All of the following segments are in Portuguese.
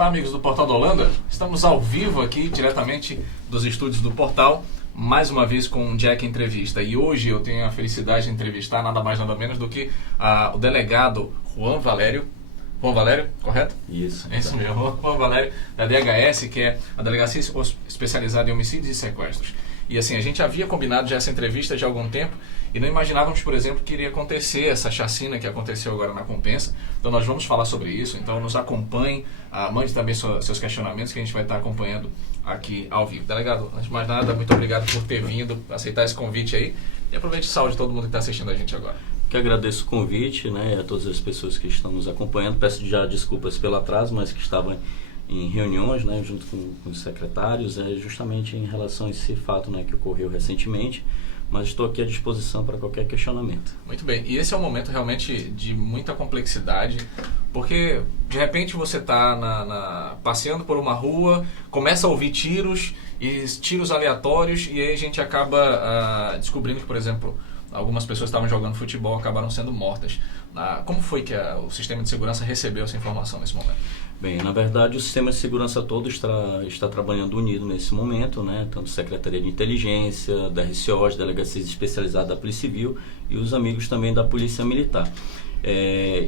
Olá, amigos do Portal da Holanda. Estamos ao vivo aqui, diretamente dos estúdios do Portal, mais uma vez com um Jack Entrevista. E hoje eu tenho a felicidade de entrevistar nada mais nada menos do que o delegado Juan Valério. Juan Valério, correto? Isso. É isso mesmo, Juan Valério, da DHS, que é a Delegacia Especializada em Homicídios e Sequestros. E assim, a gente havia combinado já essa entrevista já há algum tempo e não imaginávamos, por exemplo, que iria acontecer essa chacina que aconteceu agora na Compensa. Então nós vamos falar sobre isso, então nos acompanhe, mande também seus questionamentos que a gente vai estar acompanhando aqui ao vivo. Delegado, antes de mais nada, muito obrigado por ter vindo, aceitar esse convite aí e aproveite e saúde todo mundo que está assistindo a gente agora. Que agradeço o convite, né, a todas as pessoas que estão nos acompanhando. Peço já desculpas pelo atraso, mas que estavam em reuniões, né, junto com os secretários, justamente em relação a esse fato, né, que ocorreu recentemente, mas estou aqui à disposição para qualquer questionamento. Muito bem, e esse é um momento realmente de muita complexidade, porque de repente você está passeando por uma rua, começa a ouvir tiros, e tiros aleatórios, e aí a gente acaba descobrindo que, por exemplo, algumas pessoas estavam jogando futebol e acabaram sendo mortas. Como foi que o sistema de segurança recebeu essa informação nesse momento? Bem, na verdade o sistema de segurança todo está trabalhando unido nesse momento, né? Tanto Secretaria de Inteligência, da RCO, Delegacia Especializada da Polícia Civil e os amigos também da Polícia Militar.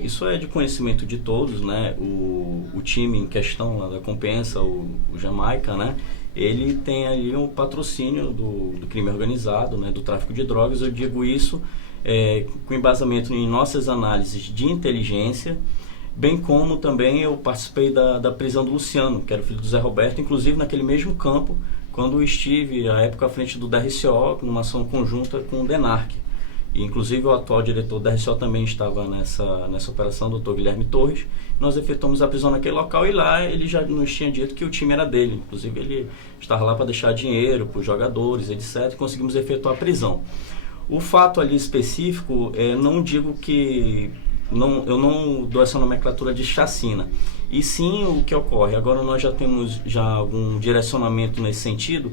Isso é de conhecimento de todos, né? O time em questão lá da Compensa, o Jamaica, né? Ele tem ali um patrocínio do crime organizado, né? Do tráfico de drogas. Eu digo isso com embasamento em nossas análises de inteligência, bem como também eu participei da prisão do Luciano, que era o filho do Zé Roberto, inclusive naquele mesmo campo, quando estive, à época, à frente do DRCO, numa ação conjunta com o DENARC. E, inclusive, o atual diretor da DRCO também estava nessa operação, o Dr. Guilherme Torres. Nós efetuamos a prisão naquele local e lá ele já nos tinha dito que o time era dele. Inclusive, ele estava lá para deixar dinheiro para os jogadores, etc. E conseguimos efetuar a prisão. O fato ali específico, não digo que... eu não dou essa nomenclatura de chacina, e sim o que ocorre. Agora nós já temos algum direcionamento nesse sentido,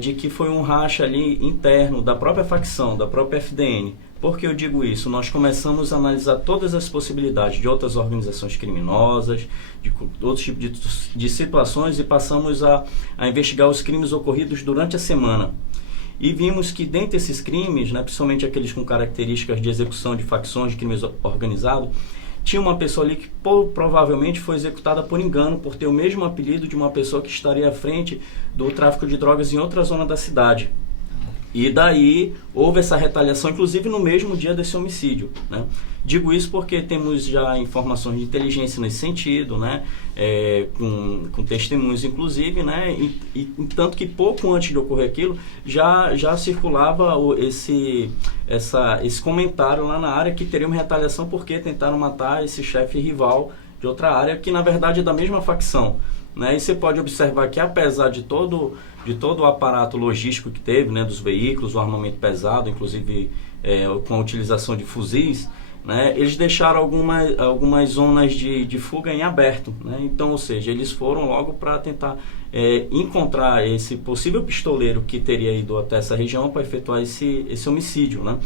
de que foi um racha ali interno da própria facção, da própria FDN. Por que eu digo isso? Nós começamos a analisar todas as possibilidades de outras organizações criminosas, de outros tipos de situações, e passamos a investigar os crimes ocorridos durante a semana. E vimos que dentre esses crimes, né, principalmente aqueles com características de execução de facções de crimes organizados, tinha uma pessoa ali que provavelmente foi executada por engano, por ter o mesmo apelido de uma pessoa que estaria à frente do tráfico de drogas em outra zona da cidade. E daí houve essa retaliação, inclusive no mesmo dia desse homicídio, né? Digo isso porque temos já informações de inteligência nesse sentido, né? Com testemunhos inclusive, né? E tanto que pouco antes de ocorrer aquilo já circulava esse comentário lá na área que teria uma retaliação porque tentaram matar esse chefe rival de outra área, que na verdade é da mesma facção, né? E você pode observar que apesar de todo o aparato logístico que teve, né, dos veículos, o armamento pesado, inclusive com a utilização de fuzis, né, eles deixaram algumas zonas de fuga em aberto, né? Então, ou seja, eles foram logo para tentar encontrar esse possível pistoleiro que teria ido até essa região para efetuar esse homicídio, né?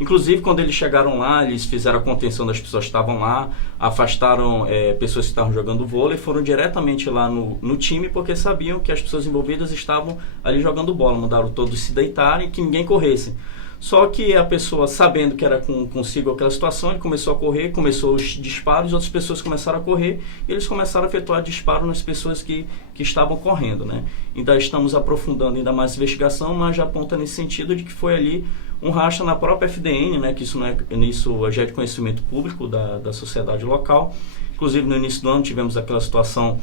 Inclusive, quando eles chegaram lá, eles fizeram a contenção das pessoas que estavam lá, afastaram pessoas que estavam jogando vôlei, foram diretamente lá no time, porque sabiam que as pessoas envolvidas estavam ali jogando bola, mandaram todos se deitarem e que ninguém corresse. Só que a pessoa, sabendo que era consigo aquela situação, ele começou a correr, começou os disparos, outras pessoas começaram a correr, e eles começaram a efetuar disparo nas pessoas que estavam correndo, né? Ainda estamos aprofundando ainda mais a investigação, mas já aponta nesse sentido de que foi ali um racha na própria FDN, né? Que isso já é de conhecimento público da sociedade local. Inclusive, no início do ano tivemos aquela situação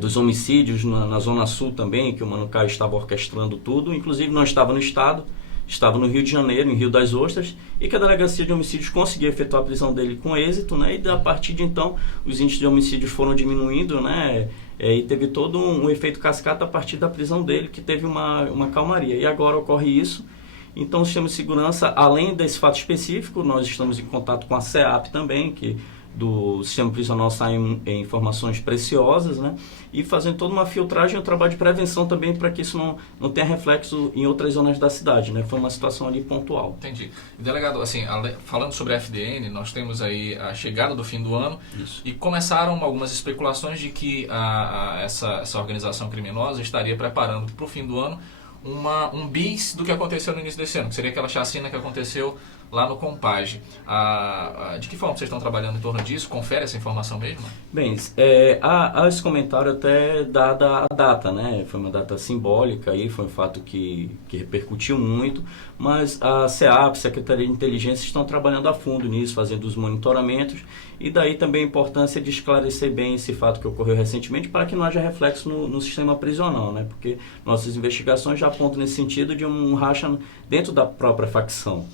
dos homicídios na Zona Sul também, que o Mano Caio estava orquestrando tudo, inclusive não estava no estado, estava no Rio de Janeiro, em Rio das Ostras, e que a Delegacia de Homicídios conseguiu efetuar a prisão dele com êxito, né? E a partir de então, os índices de homicídios foram diminuindo, né? E teve todo um efeito cascata a partir da prisão dele, que teve uma calmaria. E agora ocorre isso. Então, o sistema de segurança, além desse fato específico, nós estamos em contato com a CEAP também, que do sistema prisional saem informações preciosas, né? E fazendo toda uma filtragem e um trabalho de prevenção também para que isso não tenha reflexo em outras zonas da cidade, né? Foi uma situação ali pontual. Entendi. Delegado, assim, falando sobre a FDN, nós temos aí a chegada do fim do ano. Isso. E começaram algumas especulações de que essa organização criminosa estaria preparando para o fim do ano um bis do que aconteceu no início desse ano, que seria aquela chacina que aconteceu lá no Compage. De que forma vocês estão trabalhando em torno disso? Confere essa informação mesmo? Bem, há esse comentário até dada a data, né? Foi uma data simbólica aí, foi um fato que repercutiu muito, mas a SEAP, Secretaria de Inteligência, estão trabalhando a fundo nisso, fazendo os monitoramentos, e daí também a importância de esclarecer bem esse fato que ocorreu recentemente para que não haja reflexo no sistema prisional, né? Porque nossas investigações já apontam nesse sentido de um racha dentro da própria facção.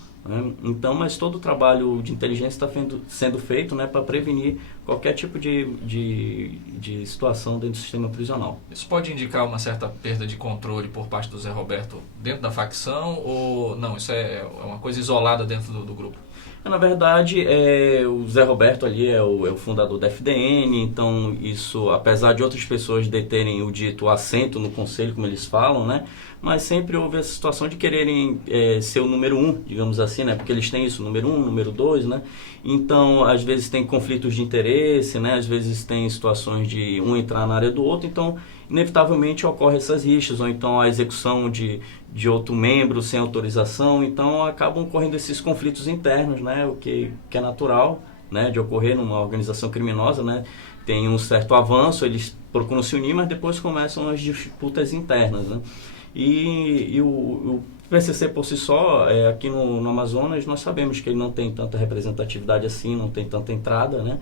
Então, mas todo o trabalho de inteligência está sendo feito, né, para prevenir qualquer tipo de situação dentro do sistema prisional. Isso pode indicar uma certa perda de controle por parte do Zé Roberto dentro da facção ou não? Isso é uma coisa isolada dentro do grupo? Na verdade, o Zé Roberto ali é o fundador da FDN, então isso, apesar de outras pessoas deterem o dito assento no conselho, como eles falam, né? Mas sempre houve essa situação de quererem ser o número 1, digamos assim, né? Porque eles têm isso, número 1, número 2, né? Então, às vezes tem conflitos de interesse, né? Às vezes tem situações de um entrar na área do outro, então, inevitavelmente ocorrem essas rixas, ou então a execução de outro membro sem autorização, então acabam ocorrendo esses conflitos internos, né? O que é natural, né? De ocorrer numa organização criminosa, né? Tem um certo avanço, eles procuram se unir, mas depois começam as disputas internas, né? E o PCC por si só, aqui no Amazonas, nós sabemos que ele não tem tanta representatividade assim, não tem tanta entrada, né?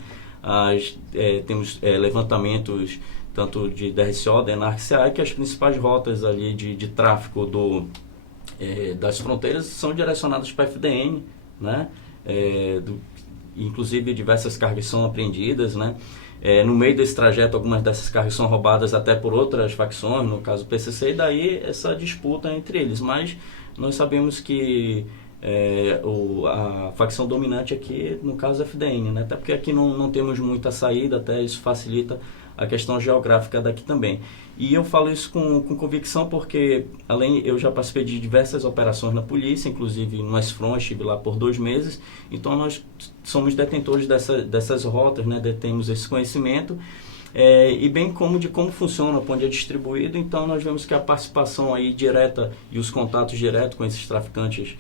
Temos levantamentos tanto de DRCO, da ENARC-CA, que as principais rotas ali de tráfico das fronteiras são direcionadas para a FDN, né? Inclusive diversas cargas são apreendidas, né? No meio desse trajeto, algumas dessas cargas são roubadas até por outras facções, no caso do PCC, e daí essa disputa entre eles. Mas nós sabemos que a facção dominante aqui, no caso, é a FDN, né? Até porque aqui não temos muita saída, até isso facilita a questão geográfica daqui também. E eu falo isso com convicção porque, eu já participei de diversas operações na polícia, inclusive no S-Front, estive lá por 2 meses, então nós somos detentores dessas rotas, né? Detemos esse conhecimento, e bem como de como funciona, onde é distribuído, então nós vemos que a participação aí direta e os contatos diretos com esses traficantes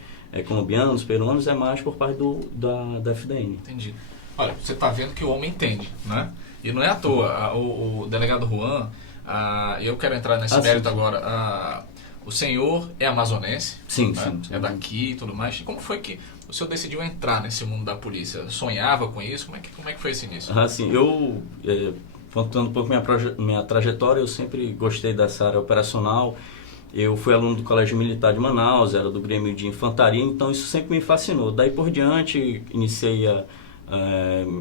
colombianos, peruanos, é mais por parte da FDN. Entendi. Olha, você está vendo que o homem entende, né? E não é à toa, o delegado Juan, eu quero entrar nesse mérito agora, o senhor é amazonense, sim, né? Sim. É daqui e tudo mais. Como foi que o senhor decidiu entrar nesse mundo da polícia? Sonhava com isso? Como é que foi esse início? Sim, contando um pouco minha trajetória, eu sempre gostei dessa área operacional. Eu fui aluno do Colégio Militar de Manaus, era do Grêmio de Infantaria, então isso sempre me fascinou. Daí por diante, iniciei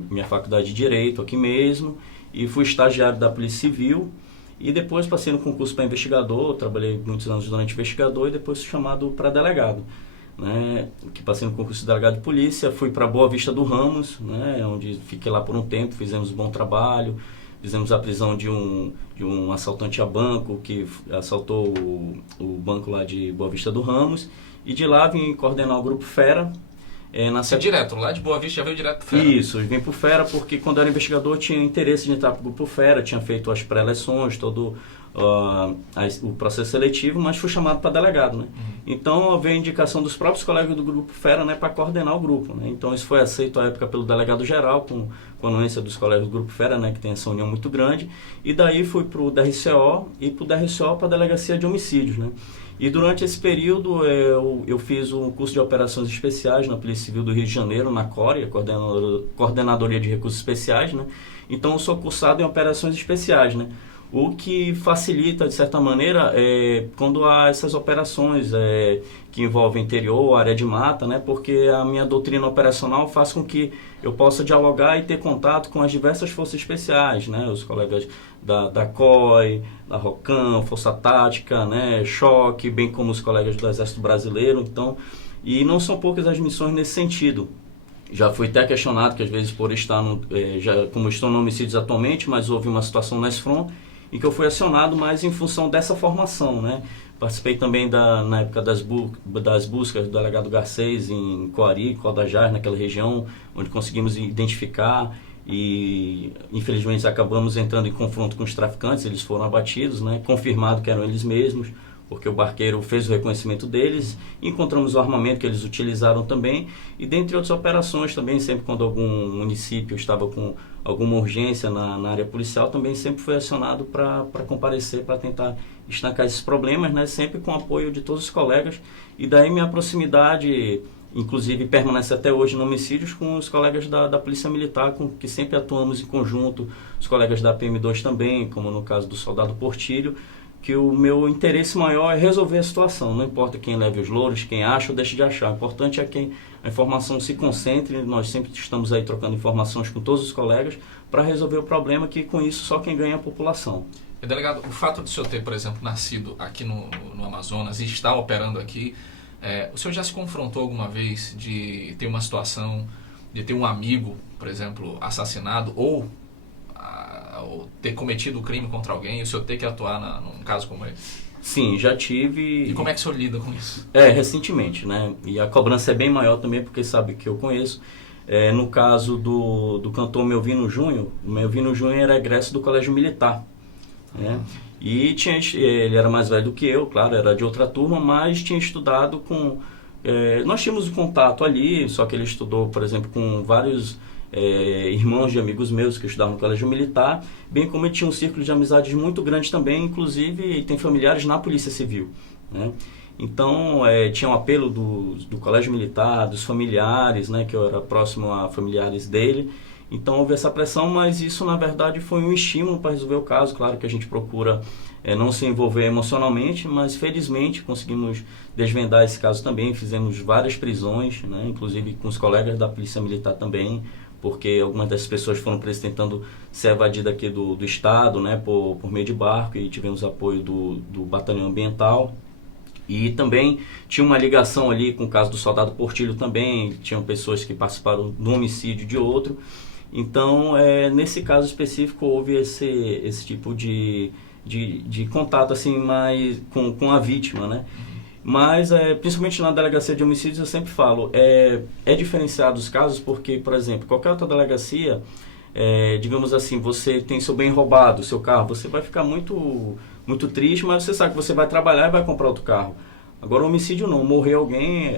minha faculdade de Direito aqui mesmo e fui estagiário da Polícia Civil e depois passei no concurso para investigador, trabalhei muitos anos durante investigador e depois fui chamado para delegado, né? Que passei no concurso de delegado de polícia, fui para Boa Vista do Ramos, né? Onde fiquei lá por um tempo, fizemos um bom trabalho, fizemos a prisão de um assaltante a banco que assaltou o banco lá de Boa Vista do Ramos e de lá vim coordenar o Grupo Fera. Direto, lá de Boa Vista já veio direto para Fera? Isso, eu vim para o Fera porque quando eu era investigador eu tinha interesse de entrar para o Grupo Fera, tinha feito as pré-eleções, todo o processo seletivo, mas fui chamado para delegado, né? Então veio a indicação dos próprios colegas do Grupo Fera, né, para coordenar o grupo, né? Então isso foi aceito à época pelo delegado geral, com a anuência dos colegas do Grupo Fera, né, que tem essa união muito grande, e daí fui para o DRCO e para o DRCO para a Delegacia de Homicídios, né? E durante esse período eu fiz um curso de operações especiais na Polícia Civil do Rio de Janeiro, na CORE, Coordenadoria de Recursos Especiais, né? Então eu sou cursado em operações especiais, né? O que facilita, de certa maneira, quando há essas operações que envolvem interior, área de mata, né? Porque a minha doutrina operacional faz com que eu possa dialogar e ter contato com as diversas forças especiais, né? Os colegas da COI, da ROCAM, Força Tática, né? Choque, bem como os colegas do Exército Brasileiro. Então, e não são poucas as missões nesse sentido. Já fui até questionado que às vezes por estar, como estou no homicídios atualmente, mas houve uma situação na SFROM em que eu fui acionado mais em função dessa formação, né? Participei também na época das buscas do delegado Garcês em Coari, Codajás, naquela região, onde conseguimos identificar e infelizmente acabamos entrando em confronto com os traficantes, eles foram abatidos, né? Confirmado que eram eles mesmos, porque o barqueiro fez o reconhecimento deles, encontramos o armamento que eles utilizaram também, e dentre outras operações também, sempre quando algum município estava com alguma urgência na área policial, também sempre foi acionado para comparecer, para tentar estancar esses problemas, né? Sempre com o apoio de todos os colegas, e daí minha proximidade, inclusive permanece até hoje no homicídios com os colegas da Polícia Militar, com que sempre atuamos em conjunto, os colegas da PM2 também, como no caso do soldado Portilho, que o meu interesse maior é resolver a situação, não importa quem leve os louros, quem acha ou deixe de achar, o importante é que a informação se concentre, nós sempre estamos aí trocando informações com todos os colegas para resolver o problema, que com isso só quem ganha é a população. E, delegado, o fato de o senhor ter, por exemplo, nascido aqui no Amazonas e estar operando aqui, o senhor já se confrontou alguma vez de ter uma situação, de ter um amigo, por exemplo, assassinado ou ter cometido o crime contra alguém e o senhor ter que atuar num caso como esse? Sim, já tive. E como é que o senhor lida com isso? Recentemente, né? E a cobrança é bem maior também, porque sabe que eu conheço. No caso do cantor Melvino Júnior, o Melvino Júnior era egresso do Colégio Militar, né? E ele era mais velho do que eu, claro, era de outra turma, mas tinha estudado com... nós tínhamos um contato ali, só que ele estudou, por exemplo, com vários irmãos de amigos meus que estudavam no Colégio Militar, bem como ele tinha um círculo de amizades muito grande também, inclusive tem familiares na Polícia Civil, né? Então, tinha um apelo do Colégio Militar, dos familiares, né, que eu era próximo a familiares dele. Então, houve essa pressão, mas isso, na verdade, foi um estímulo para resolver o caso. Claro que a gente procura não se envolver emocionalmente, mas, felizmente, conseguimos desvendar esse caso também. Fizemos várias prisões, né, inclusive com os colegas da Polícia Militar também, porque algumas dessas pessoas foram presas tentando se evadir daqui do estado, né, por meio de barco, e tivemos apoio do Batalhão Ambiental. E também tinha uma ligação ali com o caso do soldado Portilho também, tinham pessoas que participaram do homicídio de outro. Então, nesse caso específico, houve esse tipo de contato assim, mais com a vítima, né? Mas, principalmente na delegacia de homicídios, eu sempre falo, é diferenciado os casos porque, por exemplo, qualquer outra delegacia, digamos assim, você tem seu bem roubado, seu carro, você vai ficar muito triste, mas você sabe que você vai trabalhar e vai comprar outro carro. Agora, o homicídio não, morrer alguém,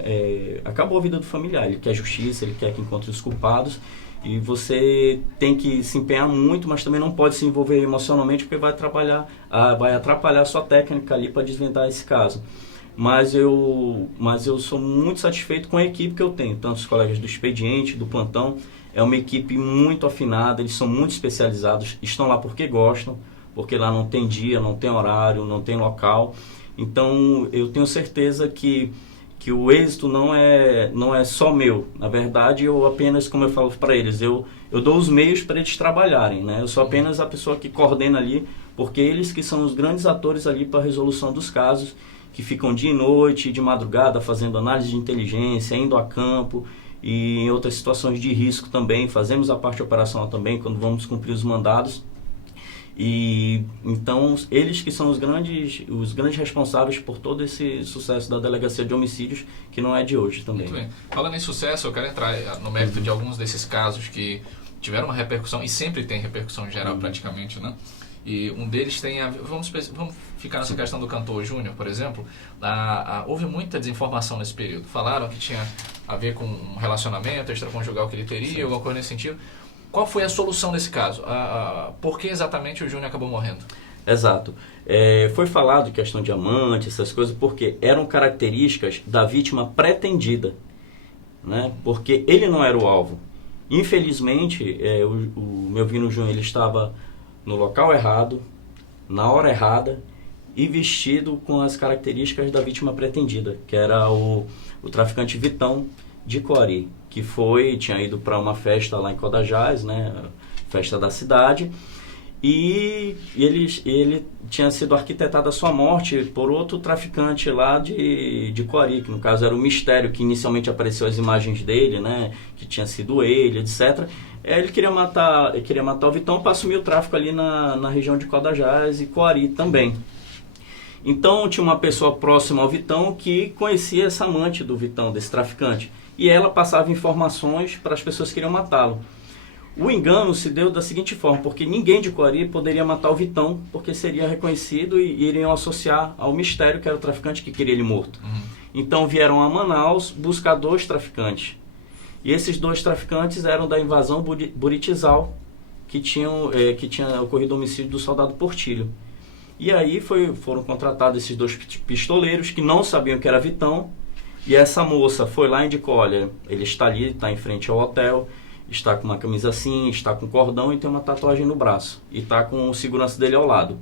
acabou a vida do familiar, ele quer justiça, ele quer que encontre os culpados, e você tem que se empenhar muito, mas também não pode se envolver emocionalmente, porque vai atrapalhar a sua técnica ali para desvendar esse caso. Mas eu sou muito satisfeito com a equipe que eu tenho, tanto os colegas do expediente, do plantão, é uma equipe muito afinada, eles são muito especializados, estão lá porque gostam, porque lá não tem dia, não tem horário, não tem local. Então, eu tenho certeza que o êxito não é só meu. Na verdade, eu apenas, como eu falo para eles, eu dou os meios para eles trabalharem, né? Eu sou apenas a pessoa que coordena ali, porque eles que são os grandes atores ali para a resolução dos casos, que ficam dia e noite, de madrugada, fazendo análise de inteligência, indo a campo e em outras situações de risco também. Fazemos a parte operacional também, quando vamos cumprir os mandados. E então eles que são os grandes responsáveis por todo esse sucesso da delegacia de homicídios, que não é de hoje também. Muito bem. Falando em sucesso, eu quero entrar no mérito de alguns desses casos que tiveram uma repercussão, e sempre tem repercussão geral praticamente, né? E um deles tem a... Vamos ficar nessa questão do cantor Júnior, por exemplo. Houve muita desinformação nesse período. Falaram que tinha a ver com um relacionamento extraconjugal que ele teria, alguma coisa nesse sentido. Qual foi a solução desse caso? Por que exatamente o Júnior acabou morrendo? Exato. Foi falado de questão de amante, essas coisas, porque eram características da vítima pretendida, né? Porque ele não era o alvo. Infelizmente, o Melvino Júnior ele estava no local errado, na hora errada e vestido com as características da vítima pretendida, que era o traficante Vitão de Coari, que tinha ido para uma festa lá em Codajás, né, festa da cidade, E ele tinha sido arquitetado a sua morte por outro traficante lá de Coari, que no caso era o Mistério, que inicialmente apareceu as imagens dele, né, que tinha sido ele, etc. Ele queria matar o Vitão para assumir o tráfico ali na região de Codajás e Coari também. Então tinha uma pessoa próxima ao Vitão que conhecia essa amante do Vitão, desse traficante, e ela passava informações para as pessoas que queriam matá-lo. O engano se deu da seguinte forma, porque ninguém de Coari poderia matar o Vitão, porque seria reconhecido e iriam associar ao Mistério, que era o traficante que queria ele morto. Então vieram a Manaus buscar 2 traficantes. E esses 2 traficantes eram da invasão Buritizal, que tinha ocorrido o homicídio do soldado Portilho. E aí foram contratados esses 2 pistoleiros que não sabiam que era Vitão, e essa moça foi lá e indicou, olha, ele está ali, está em frente ao hotel, está com uma camisa assim, está com cordão e tem uma tatuagem no braço. E está com o segurança dele ao lado.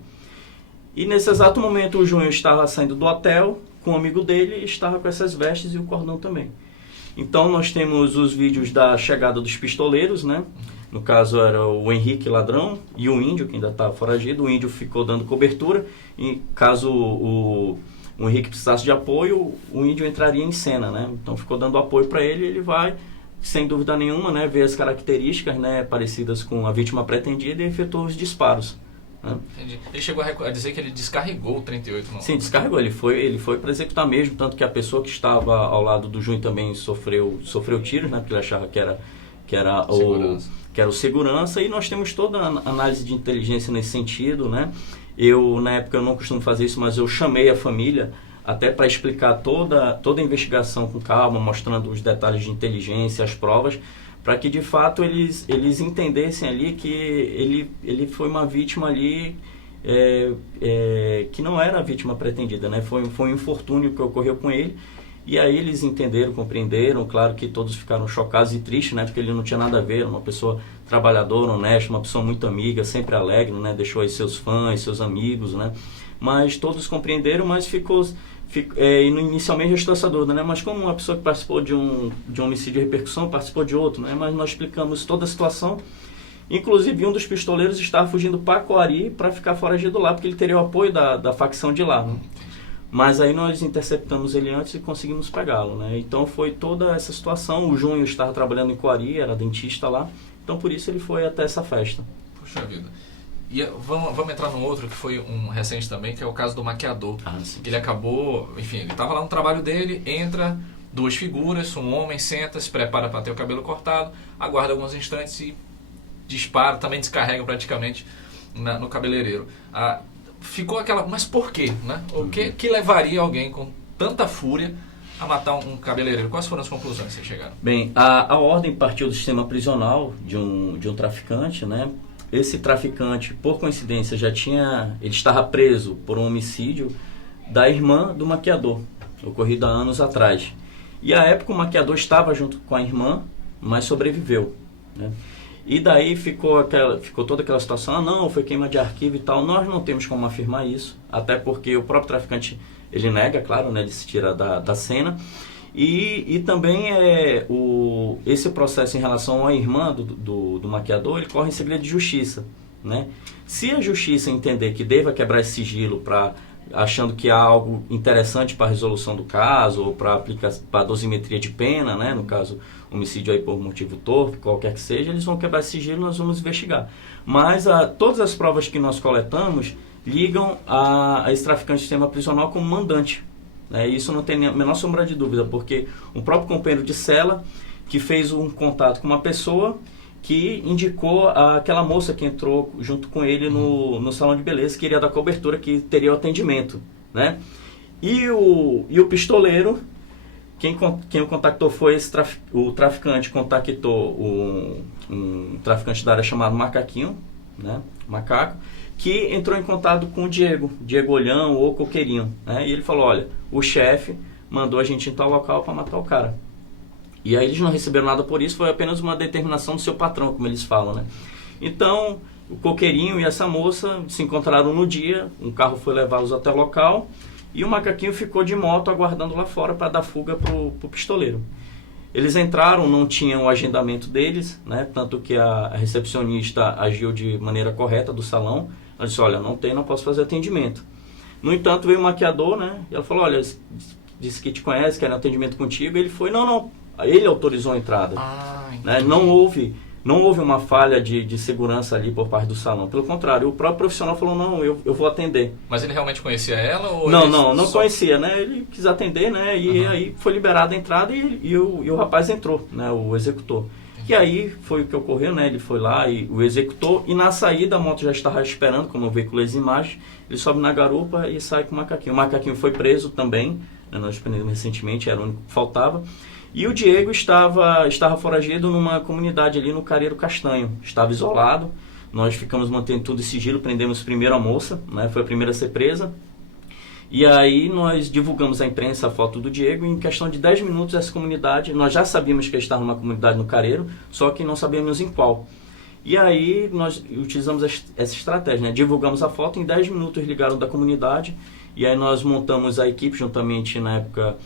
E nesse exato momento o Júnior estava saindo do hotel com um amigo dele e estava com essas vestes e o cordão também. Então nós temos os vídeos da chegada dos pistoleiros, né? No caso era o Henrique Ladrão e o Índio, que ainda está foragido. O Índio ficou dando cobertura. E caso o Henrique precisasse de apoio, o Índio entraria em cena, né? Então ficou dando apoio para ele e ele vai, sem dúvida nenhuma, né, ver as características, né, parecidas com a vítima pretendida e efetuou os disparos. Né? Entendi. Ele chegou a dizer que ele descarregou o 38? Não? Sim, descarregou. Ele foi para executar mesmo, tanto que a pessoa que estava ao lado do Júnior também sofreu tiros, né, porque ele achava que era o segurança, e nós temos toda a análise de inteligência nesse sentido, né? Na época eu não costumo fazer isso, mas eu chamei a família até para explicar toda a investigação com calma, mostrando os detalhes de inteligência, as provas, para que de fato eles entendessem ali que ele foi uma vítima ali que não era a vítima pretendida, né? Foi um infortúnio que ocorreu com ele, e aí eles entenderam, compreenderam. Claro que todos ficaram chocados e tristes, né? Porque ele não tinha nada a ver, uma pessoa trabalhadora, honesta, uma pessoa muito amiga, sempre alegre, né? Deixou aí seus fãs, seus amigos, né? Mas todos compreenderam, mas inicialmente restou essa dúvida, né? Mas como uma pessoa que participou de um homicídio de repercussão participou de outro, né? Mas nós explicamos toda a situação. Inclusive um dos pistoleiros estava fugindo para Coari para ficar foragido lá, porque ele teria o apoio da facção de lá, né? Mas aí nós interceptamos ele antes e conseguimos pegá-lo, né? Então foi toda essa situação. O Júnior estava trabalhando em Coari, era dentista lá, então por isso ele foi até essa festa. Puxa vida. E vamos entrar num outro que foi um recente também, que é o caso do maquiador. Ele acabou, enfim, ele estava lá no trabalho dele, entra 2 figuras, um homem senta, se prepara para ter o cabelo cortado, aguarda alguns instantes e dispara, também descarrega praticamente no cabeleireiro. Ficou aquela, mas por quê, né? O que levaria alguém com tanta fúria a matar um cabeleireiro? Quais foram as conclusões que vocês chegaram? Bem, a ordem partiu do sistema prisional de um traficante, né? Esse traficante, por coincidência, ele estava preso por um homicídio da irmã do maquiador, ocorrido há anos atrás. E à época o maquiador estava junto com a irmã, mas sobreviveu, né? E daí ficou toda aquela situação, não, foi queima de arquivo e tal. Nós não temos como afirmar isso, até porque o próprio traficante, ele nega, claro, né, ele se tira da cena. E também esse processo em relação à irmã do maquiador, ele corre em segredo de justiça, né? Se a justiça entender que deva quebrar esse sigilo achando que há algo interessante para a resolução do caso ou para a dosimetria de pena, né? No caso, homicídio aí por motivo torpe, qualquer que seja, eles vão quebrar esse sigilo e nós vamos investigar. Mas todas as provas que nós coletamos ligam a esse traficante de sistema prisional como mandante. Isso não tem a menor sombra de dúvida, porque um próprio companheiro de cela que fez um contato com uma pessoa que indicou aquela moça que entrou junto com ele no salão de beleza, que iria dar cobertura, que teria o atendimento, né? E o pistoleiro, quem o contactou foi o traficante, contactou um traficante da área chamado Macaquinho, né? Macaco, que entrou em contato com o Diego Olhão ou Coqueirinho, né? E ele falou, olha, o chefe mandou a gente ir em tal local para matar o cara. E aí eles não receberam nada por isso, foi apenas uma determinação do seu patrão, como eles falam, né? Então, o Coqueirinho e essa moça se encontraram no dia, um carro foi levá-los até o local, e o Macaquinho ficou de moto aguardando lá fora para dar fuga pro pistoleiro. Eles entraram, não tinham o agendamento deles, né? Tanto que a recepcionista agiu de maneira correta do salão. Ela disse, olha, não posso fazer atendimento. No entanto, veio o maquiador, né? E ela falou, olha, disse que te conhece, quer atendimento contigo. Ele foi, não. Ele autorizou a entrada. Né? Não houve uma falha de segurança ali por parte do salão. Pelo contrário, o próprio profissional falou, não, eu vou atender. Mas ele realmente conhecia ela? Ou não conhecia, né? Ele quis atender, né? E aí foi liberada a entrada e o rapaz entrou, né? O executor. E aí foi o que ocorreu, né? Ele foi lá e o executou, e na saída a moto já estava esperando, como eu veiculei as imagens. Ele sobe na garupa e sai com o macaquinho. O macaquinho foi preso também, né? Nós prendemos recentemente, era o único que faltava. E o Diego estava foragido numa comunidade ali no Careiro Castanho. Estava isolado. Nós ficamos mantendo tudo em sigilo, prendemos primeiro a moça, né? Foi a primeira a ser presa. E aí nós divulgamos à imprensa a foto do Diego, e em questão de 10 minutos essa comunidade, nós já sabíamos que ele estava numa comunidade no Careiro, só que não sabíamos em qual. E aí nós utilizamos essa estratégia, né? Divulgamos a foto, em 10 minutos ligaram da comunidade, e aí nós montamos a equipe juntamente na época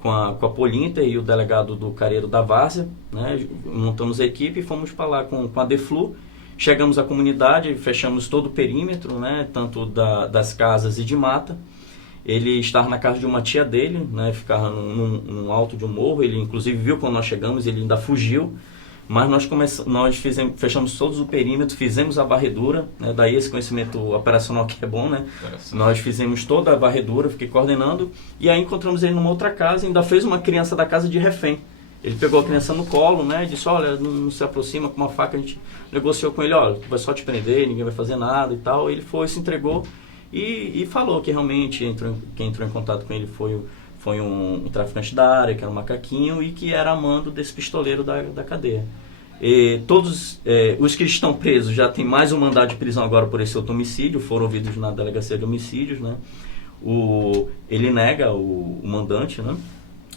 com a Polinter e o delegado do Careiro da Várzea, né? Montamos a equipe e fomos para lá com a Deflu. Chegamos à comunidade, fechamos todo o perímetro, né? Tanto das casas e de mata. Ele estava na casa de uma tia dele, né? Ficava num alto de um morro. Ele inclusive viu quando nós chegamos, ele ainda fugiu. Mas nós fechamos todos o perímetro, fizemos a varredura, né? Daí esse conhecimento operacional que é bom, né? Nós fizemos toda a varredura, fiquei coordenando, e aí encontramos ele numa outra casa, ainda fez uma criança da casa de refém. Ele pegou a criança no colo, né? E disse, olha, não se aproxima, com uma faca. A gente negociou com ele, olha, vai só te prender, ninguém vai fazer nada e tal. Ele foi, se entregou e falou que realmente quem entrou em contato com ele foi um traficante da área, que era um macaquinho, e que era amando desse pistoleiro da cadeia. E todos os que estão presos já tem mais um mandado de prisão agora por esse outro homicídio, foram ouvidos na delegacia de homicídios, né? Ele nega o mandante, né?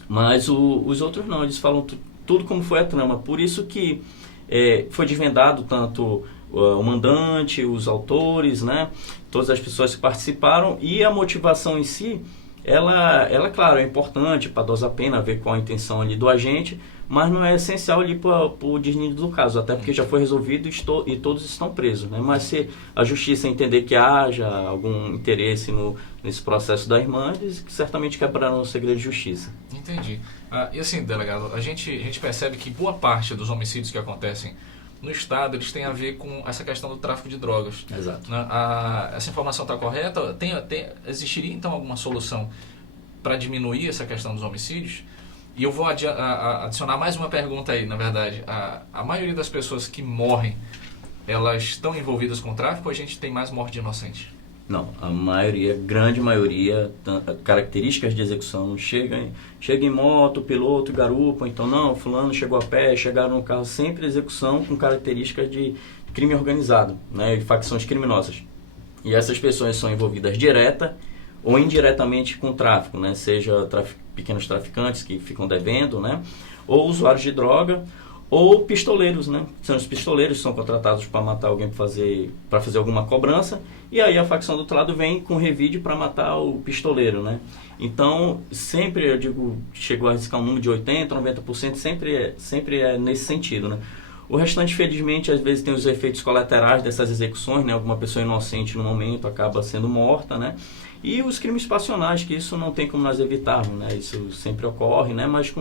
Mas os outros não, eles falam tudo como foi a trama. Por isso que foi desvendado tanto o mandante, os autores, né? Todas as pessoas que participaram, e a motivação em si, ela claro, é importante para dosar a pena, ver qual a intenção ali do agente, mas não é essencial ali para o desnível do caso, até porque já foi resolvido e todos estão presos, né? Mas se a justiça entender que haja algum interesse nesse processo da irmã, eles certamente quebrarão o segredo de justiça. Entendi. E assim, delegado, a gente percebe que boa parte dos homicídios que acontecem no Estado, eles têm a ver com essa questão do tráfico de drogas. Exato. Né? Essa informação está correta? Existiria, então, alguma solução para diminuir essa questão dos homicídios? E eu vou adicionar mais uma pergunta aí, na verdade. A maioria das pessoas que morrem, elas estão envolvidas com o tráfico, ou a gente tem mais morte inocente? Não, a maioria, grande maioria, características de execução, chega em moto, piloto, garupa, então não, fulano chegou a pé, chegaram no carro, sempre execução com características de crime organizado, né, e facções criminosas. E essas pessoas são envolvidas direta ou indiretamente com o tráfico, né, seja pequenos traficantes que ficam devendo, né, ou usuários de droga, ou pistoleiros, né? São os pistoleiros que são contratados para matar alguém para fazer alguma cobrança, e aí a facção do outro lado vem com revide para matar o pistoleiro, né? Então, sempre, eu digo, chegou a arriscar um número de 80%, 90%, sempre é nesse sentido, né? O restante, felizmente, às vezes tem os efeitos colaterais dessas execuções, né? Alguma pessoa inocente no momento acaba sendo morta, né? E os crimes passionais, que isso não tem como nós evitarmos, né? Isso sempre ocorre, né? Mas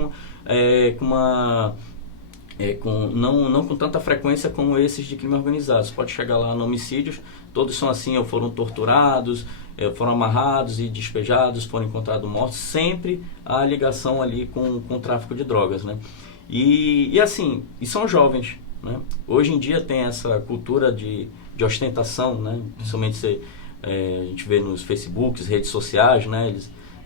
não com tanta frequência como esses de crime organizado. Você pode chegar lá no homicídios, todos são assim, ou foram torturados, foram amarrados e despejados, foram encontrados mortos. Sempre há ligação ali com o tráfico de drogas, né? E assim, e são jovens, né? Hoje em dia tem essa cultura de ostentação, né? Principalmente a gente vê nos Facebooks, redes sociais, né?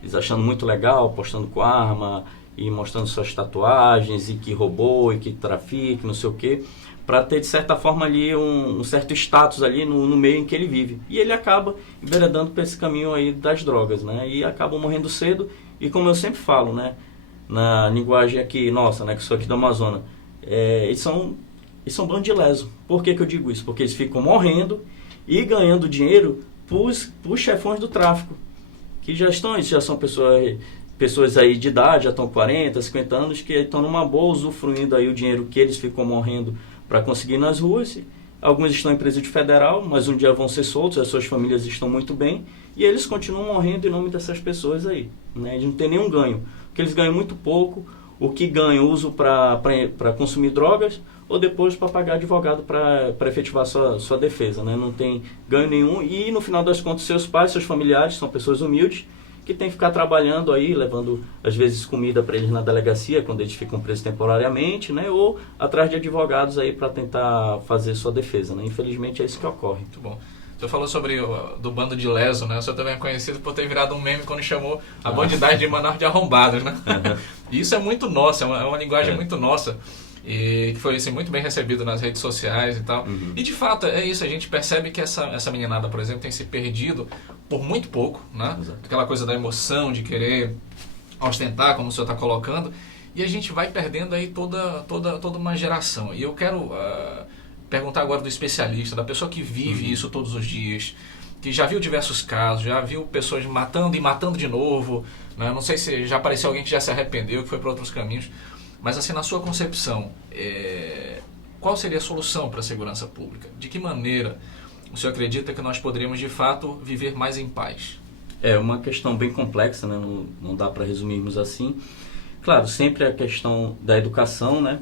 Eles achando muito legal, postando com arma e mostrando suas tatuagens, e que roubou, e que trafica, não sei o quê, para ter de certa forma ali um certo status ali no meio em que ele vive. E ele acaba enveredando para esse caminho aí das drogas, né? E acaba morrendo cedo. E como eu sempre falo, né, na linguagem aqui nossa, né, que sou aqui do Amazonas, eles são bando de leso. Por que eu digo isso? Porque eles ficam morrendo e ganhando dinheiro para os chefões do tráfico, que já são pessoas pessoas aí de idade, já estão 40, 50 anos, que estão numa boa, usufruindo aí o dinheiro que eles ficam morrendo para conseguir nas ruas. Alguns estão em presídio federal, mas um dia vão ser soltos, as suas famílias estão muito bem, e eles continuam morrendo em nome dessas pessoas aí, né? Eles não tem nenhum ganho, porque eles ganham muito pouco, o que ganham uso para consumir drogas, ou depois para pagar advogado para efetivar sua defesa, né? Não tem ganho nenhum, e no final das contas seus pais, seus familiares são pessoas humildes, que tem que ficar trabalhando aí, levando às vezes comida para eles na delegacia, quando eles ficam presos temporariamente, né? Ou atrás de advogados aí para tentar fazer sua defesa, né? Infelizmente é isso que ocorre. Muito bom. Você falou sobre do bando de leso, né? O senhor também é conhecido por ter virado um meme quando chamou a bandidagem de Manaus de arrombados, né? E isso é muito nosso, é uma linguagem muito nossa. E que foi assim, muito bem recebido nas redes sociais e tal. E de fato é isso, a gente percebe que essa meninada, por exemplo, tem se perdido por muito pouco, né? Exato. Aquela coisa da emoção, de querer ostentar, como o senhor está colocando, e a gente vai perdendo aí toda uma geração. E eu quero perguntar agora do especialista, da pessoa que vive isso todos os dias, que já viu diversos casos, já viu pessoas matando e matando de novo, né? Não sei se já apareceu alguém que já se arrependeu, que foi para outros caminhos. Mas assim, na sua concepção, qual seria a solução para a segurança pública? De que maneira o senhor acredita que nós poderíamos, de fato, viver mais em paz? É uma questão bem complexa, né? Não dá para resumirmos assim. Claro, sempre a questão da educação, né?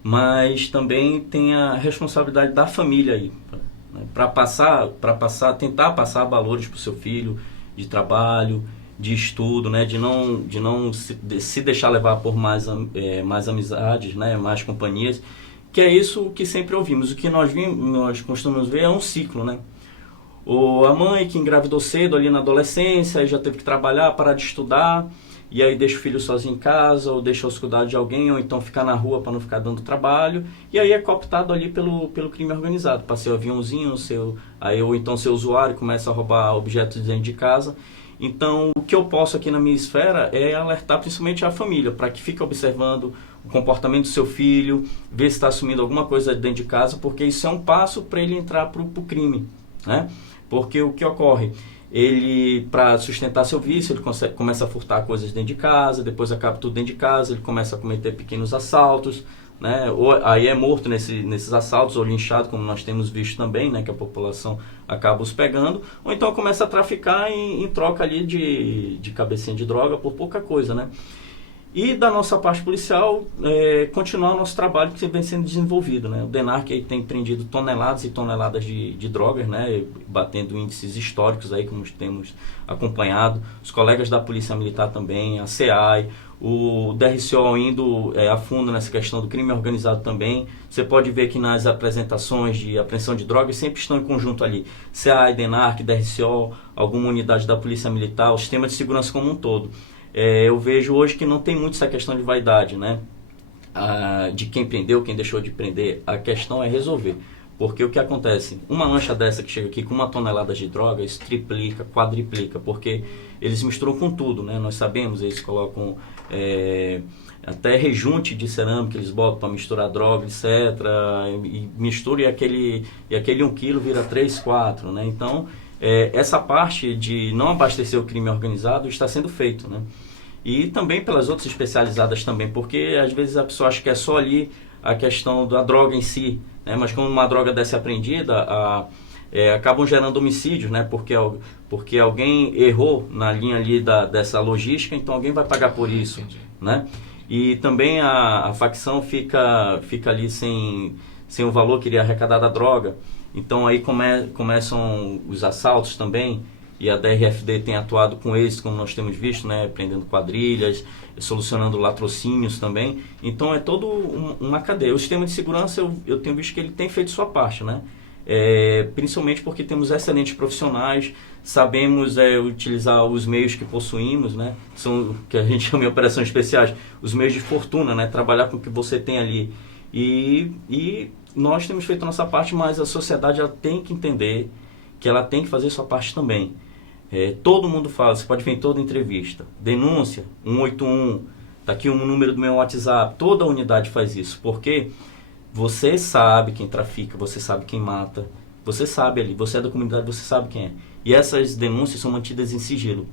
Mas também tem a responsabilidade da família aí, né? Tentar passar valores para o seu filho, de trabalho, de estudo, né? De não se deixar levar por mais amizades, né? Mais companhias, que é isso que sempre ouvimos. O que nós costumamos ver é um ciclo, né? Ou a mãe que engravidou cedo ali na adolescência, aí já teve que trabalhar, parar de estudar, e aí deixa o filho sozinho em casa, ou deixa aos cuidados de alguém, ou então ficar na rua para não ficar dando trabalho, e aí é cooptado ali pelo crime organizado, para seu aviãozinho, ou então seu usuário começa a roubar objetos dentro de casa. Então, o que eu posso aqui na minha esfera é alertar principalmente a família, para que fique observando o comportamento do seu filho, ver se está assumindo alguma coisa dentro de casa, porque isso é um passo para ele entrar para o crime, né? Porque o que ocorre? Ele, para sustentar seu vício, ele começa a furtar coisas dentro de casa, depois acaba tudo dentro de casa, ele começa a cometer pequenos assaltos, né? Ou aí é morto nesses assaltos, ou linchado, como nós temos visto também, né? Que a população acaba os pegando, ou então começa a traficar em troca ali de cabecinha de droga por pouca coisa, né? E da nossa parte policial, continuar o nosso trabalho que vem sendo desenvolvido, né? O DENARC aí tem prendido toneladas e toneladas de drogas, né? Batendo índices históricos aí, como temos acompanhado. Os colegas da Polícia Militar também, a CEAI, o DRCO indo a fundo nessa questão do crime organizado também. Você pode ver que nas apresentações de apreensão de drogas sempre estão em conjunto ali. CEAI, DENARC, DRCO, alguma unidade da Polícia Militar, o sistema de segurança como um todo. Eu vejo hoje que não tem muito essa questão de vaidade, né? De quem prendeu, quem deixou de prender. A questão é resolver. Porque o que acontece? Uma lancha dessa que chega aqui com 1 tonelada de droga, isso triplica, quadriplica, porque eles misturam com tudo, né? Nós sabemos, eles colocam até rejunte de cerâmica, eles botam para misturar droga, etc. E mistura e aquele 1 quilo vira 3, 4, né? Então, essa parte de não abastecer o crime organizado está sendo feito, né? E também pelas outras especializadas também, porque às vezes a pessoa acha que é só ali a questão da droga em si, né? Mas quando uma droga dessa é apreendida, acabam gerando homicídios, né? Porque alguém errou na linha ali dessa logística, então alguém vai pagar por isso, né? E também a facção fica ali sem o valor que iria arrecadar da droga. Então aí começam os assaltos também, e a DRFD tem atuado com esse, como nós temos visto, né, prendendo quadrilhas, solucionando latrocínios também. Então é toda uma cadeia. O sistema de segurança, eu tenho visto que ele tem feito sua parte, né? Principalmente porque temos excelentes profissionais, sabemos utilizar os meios que possuímos, né? São que a gente chama de operações especiais, os meios de fortuna, né? Trabalhar com o que você tem ali. E nós temos feito a nossa parte, mas a sociedade ela tem que entender que ela tem que fazer sua parte também. Todo mundo fala, você pode ver em toda entrevista, denúncia, 181, está aqui um número do meu WhatsApp, toda a unidade faz isso, porque você sabe quem trafica, você sabe quem mata, você sabe ali, você é da comunidade, você sabe quem é. E essas denúncias são mantidas em sigilo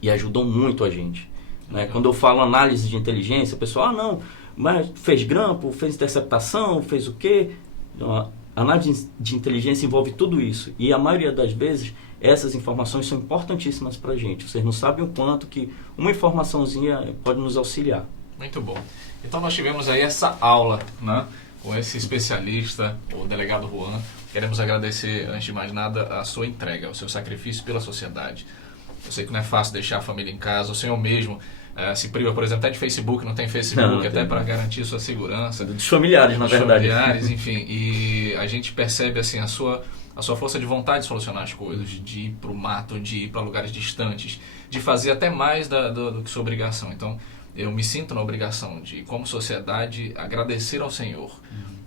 e ajudam muito a gente. Né? Quando eu falo análise de inteligência, o pessoal, não, mas fez grampo, fez interceptação, fez o quê? Então, a análise de inteligência envolve tudo isso. E a maioria das vezes, essas informações são importantíssimas para a gente. Vocês não sabem o quanto que uma informaçãozinha pode nos auxiliar. Muito bom. Então nós tivemos aí essa aula, né, com esse especialista, o delegado Juan. Queremos agradecer, antes de mais nada, a sua entrega, o seu sacrifício pela sociedade. Eu sei que não é fácil deixar a família em casa. O senhor mesmo se priva, por exemplo, até de Facebook, não tem Facebook, não, até para garantir sua segurança. Dos familiares, na verdade. Familiares, enfim. E a gente percebe assim, a sua força de vontade de solucionar as coisas, de ir para o mato, de ir para lugares distantes, de fazer até mais do que sua obrigação. Então, eu me sinto na obrigação de, como sociedade, agradecer ao Senhor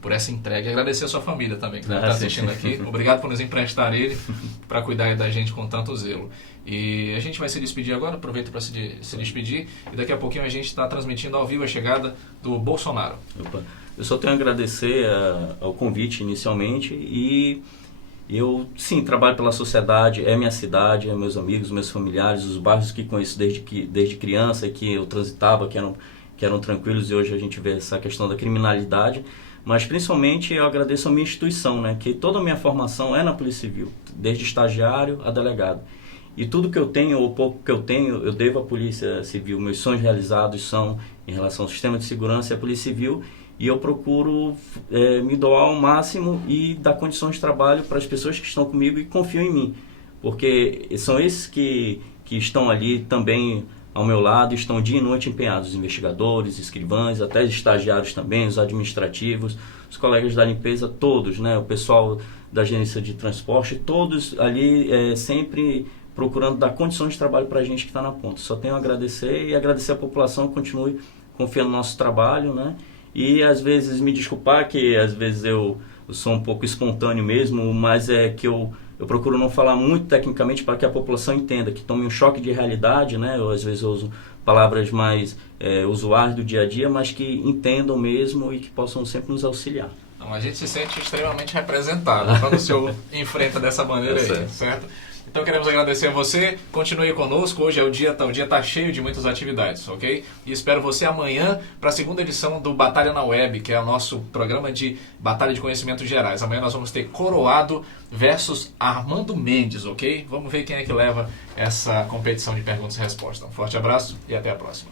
por essa entrega e agradecer a sua família também, que está assistindo aqui. Obrigado por nos emprestar ele para cuidar da gente com tanto zelo. E a gente vai se despedir agora, aproveita para se despedir, e daqui a pouquinho a gente está transmitindo ao vivo a chegada do Bolsonaro. Opa. Eu só tenho a agradecer ao convite inicialmente, e eu, sim, trabalho pela sociedade, é minha cidade, é meus amigos, meus familiares, os bairros que conheço desde criança, que eu transitava, que eram tranquilos, e hoje a gente vê essa questão da criminalidade. Mas principalmente eu agradeço a minha instituição, né, que toda a minha formação é na Polícia Civil, desde estagiário a delegado. E tudo que eu tenho, ou pouco que eu tenho, eu devo à Polícia Civil. Meus sonhos realizados são em relação ao sistema de segurança e à Polícia Civil, e eu procuro me doar ao máximo e dar condições de trabalho para as pessoas que estão comigo e confiam em mim. Porque são esses que estão ali também ao meu lado, estão dia e noite empenhados, os investigadores, escrivães, até estagiários também, os administrativos, os colegas da limpeza, todos, né, o pessoal da agência de transporte, todos ali sempre procurando dar condições de trabalho para a gente que está na ponta. Só tenho a agradecer, e agradecer a população que continue confiando no nosso trabalho, né, e às vezes me desculpar que às vezes eu sou um pouco espontâneo mesmo, mas é que eu procuro não falar muito tecnicamente para que a população entenda, que tome um choque de realidade, né? Eu, às vezes eu uso palavras mais usuais do dia a dia, mas que entendam mesmo e que possam sempre nos auxiliar. Então, a gente se sente extremamente representado quando o senhor enfrenta dessa maneira aí, certo? Então queremos agradecer a você, continue conosco, hoje o dia tá cheio de muitas atividades, ok? E espero você amanhã para a segunda edição do Batalha na Web, que é o nosso programa de batalha de conhecimentos gerais. Amanhã nós vamos ter Coroado versus Armando Mendes, ok? Vamos ver quem é que leva essa competição de perguntas e respostas. Um forte abraço e até a próxima.